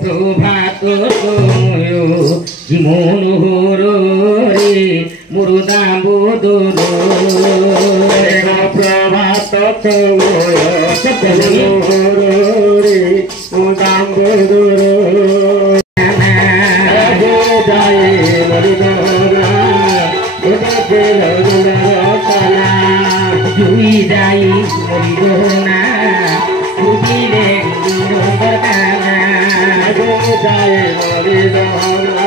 প্রভাত সময় মনোহর রে মুরুদা বোদর প্রভাত সময় মনোহর রে মুরুদা বোদর জুই যাই মরিদোনা সুবিরে গুরুদানা যায় মরিদোনা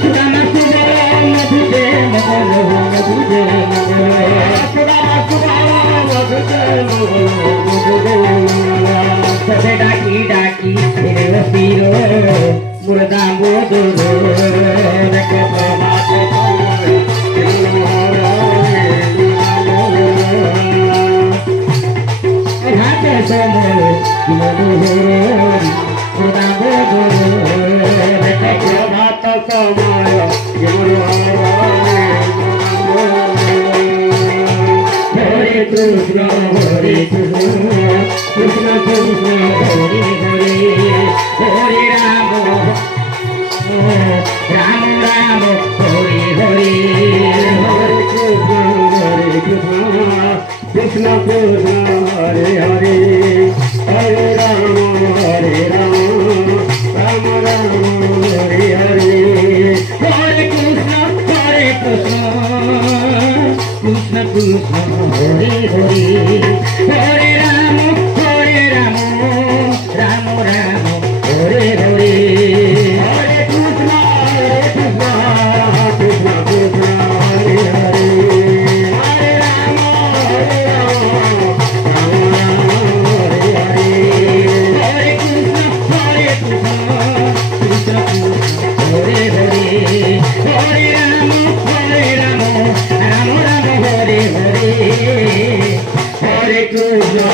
সুদামা সুবল মধুজে মগল মধুজে মগল সুদামা সুবল মধুজে মগল সবে ডাকি ডাকি ফিরে ফিরো মুরদা বোদর দেখো প্রভাত Hare Krishna Hare Krishna Krishna Krishna Hare Hare Hare Rama Rama Rama Hare Hare Hare Krishna Hare Krishna Krishna Krishna Hare Hare Hare Rama Rama Rama Hare Hare Hare Krishna Krishna Krishna Hare Hare Hare Rama Rama Rama Hare Hare Hare Krishna Krishna Krishna Hare Hare Hare Rama Rama Hare Hare Hare Krishna Krishna Hare Hare Hare Rama Rama Rama Hare Hare Hare Krishna